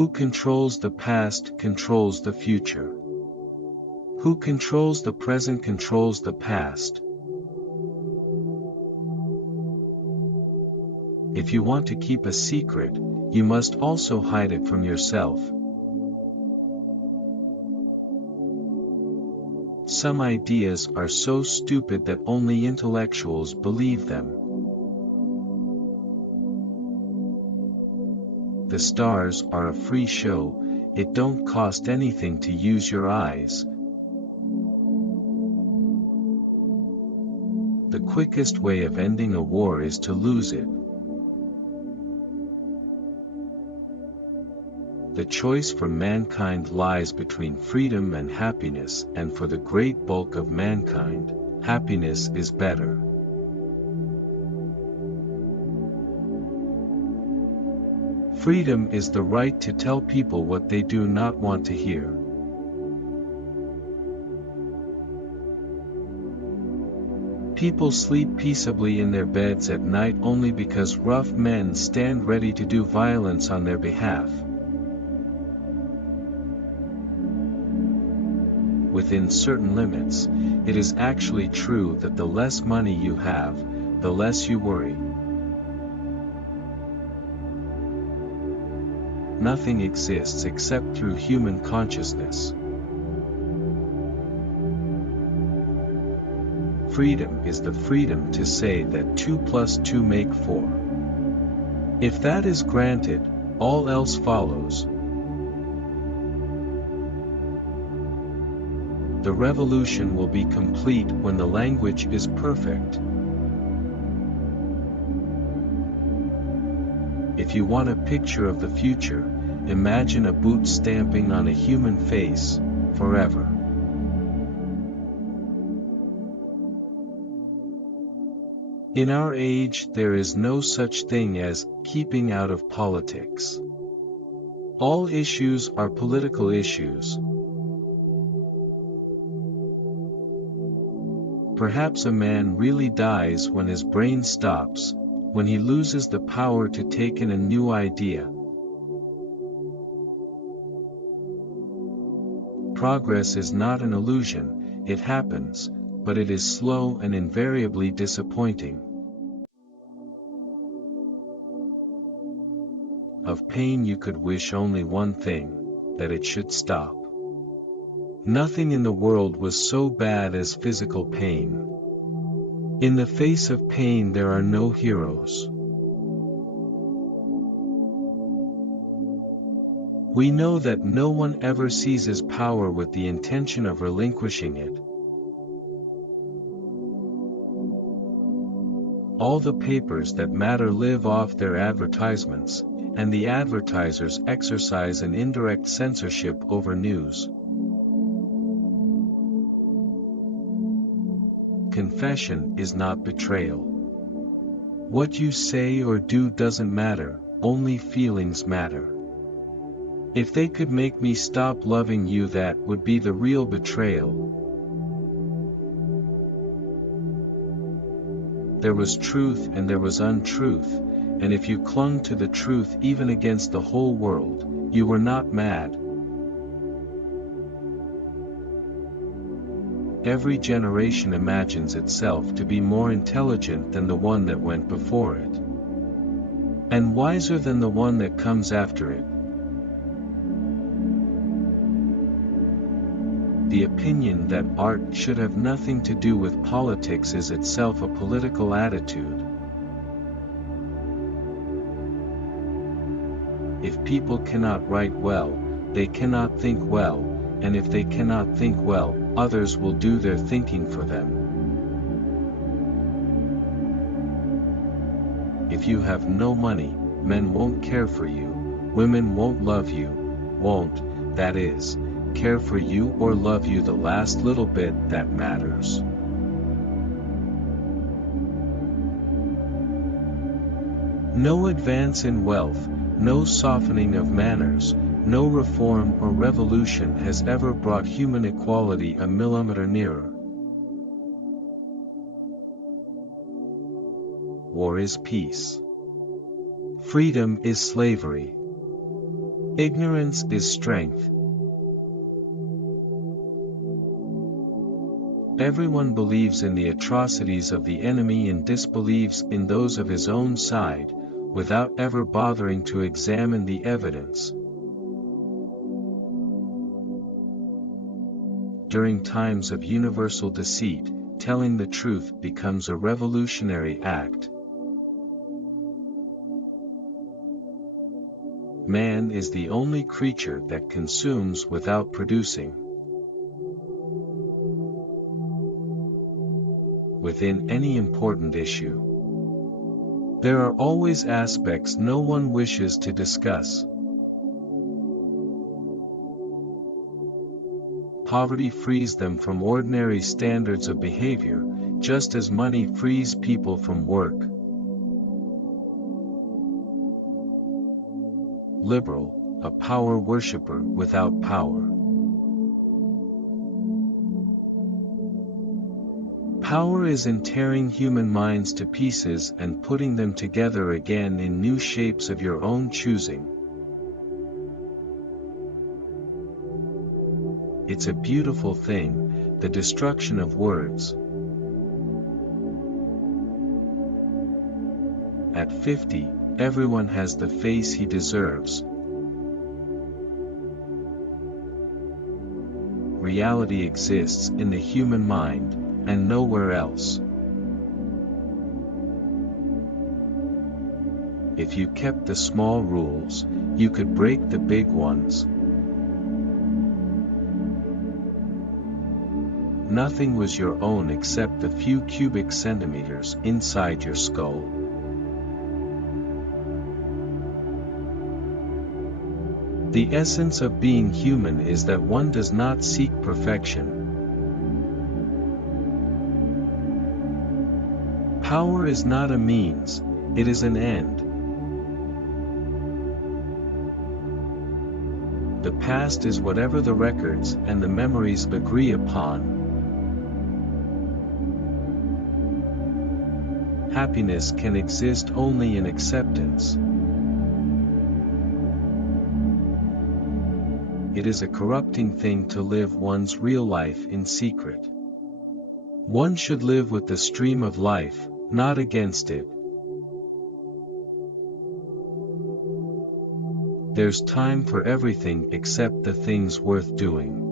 Who controls the past controls the future. Who controls the present controls the past. If you want to keep a secret, you must also hide it from yourself. Some ideas are so stupid that only intellectuals believe them. The stars are a free show, it don't cost anything to use your eyes. The quickest way of ending a war is to lose it. The choice for mankind lies between freedom and happiness, and for the great bulk of mankind, happiness is better. Freedom is the right to tell people what they do not want to hear. People sleep peaceably in their beds at night only because rough men stand ready to do violence on their behalf. Within certain limits, it is actually true that the less money you have, the less you worry. Nothing exists except through human consciousness. Freedom is the freedom to say that 2 plus 2 make 4. If that is granted, all else follows. The revolution will be complete when the language is perfect. If you want a picture of the future, imagine a boot stamping on a human face, forever. In our age there is no such thing as keeping out of politics. All issues are political issues. Perhaps a man really dies when his brain stops, when he loses the power to take in a new idea. Progress is not an illusion, it happens, but it is slow and invariably disappointing. Of pain you could wish only one thing, that it should stop. Nothing in the world was so bad as physical pain. In the face of pain there are no heroes. We know that no one ever seizes power with the intention of relinquishing it. All the papers that matter live off their advertisements, and the advertisers exercise an indirect censorship over news. Confession is not betrayal. What you say or do doesn't matter, only feelings matter. If they could make me stop loving you, that would be the real betrayal. There was truth and there was untruth, and if you clung to the truth even against the whole world, you were not mad. Every generation imagines itself to be more intelligent than the one that went before it, and wiser than the one that comes after it. The opinion that art should have nothing to do with politics is itself a political attitude. If people cannot write well, they cannot think well, and if they cannot think well, others will do their thinking for them. If you have no money, men won't care for you, women won't love you, won't, that is, care for you or love you the last little bit that matters. No advance in wealth, no softening of manners, no reform or revolution has ever brought human equality a millimeter nearer. War is peace. Freedom is slavery. Ignorance is strength. Everyone believes in the atrocities of the enemy and disbelieves in those of his own side, without ever bothering to examine the evidence. During times of universal deceit, telling the truth becomes a revolutionary act. Man is the only creature that consumes without producing. Within any important issue, there are always aspects no one wishes to discuss. Poverty frees them from ordinary standards of behavior, just as money frees people from work. Liberal, a power worshipper without power. Power is in tearing human minds to pieces and putting them together again in new shapes of your own choosing. It's a beautiful thing, the destruction of words. At 50, everyone has the face he deserves. Reality exists in the human mind, and nowhere else. If you kept the small rules, you could break the big ones. Nothing was your own except the few cubic centimeters inside your skull. The essence of being human is that one does not seek perfection. Power is not a means, it is an end. The past is whatever the records and the memories agree upon. Happiness can exist only in acceptance. It is a corrupting thing to live one's real life in secret. One should live with the stream of life, not against it. There's time for everything except the things worth doing.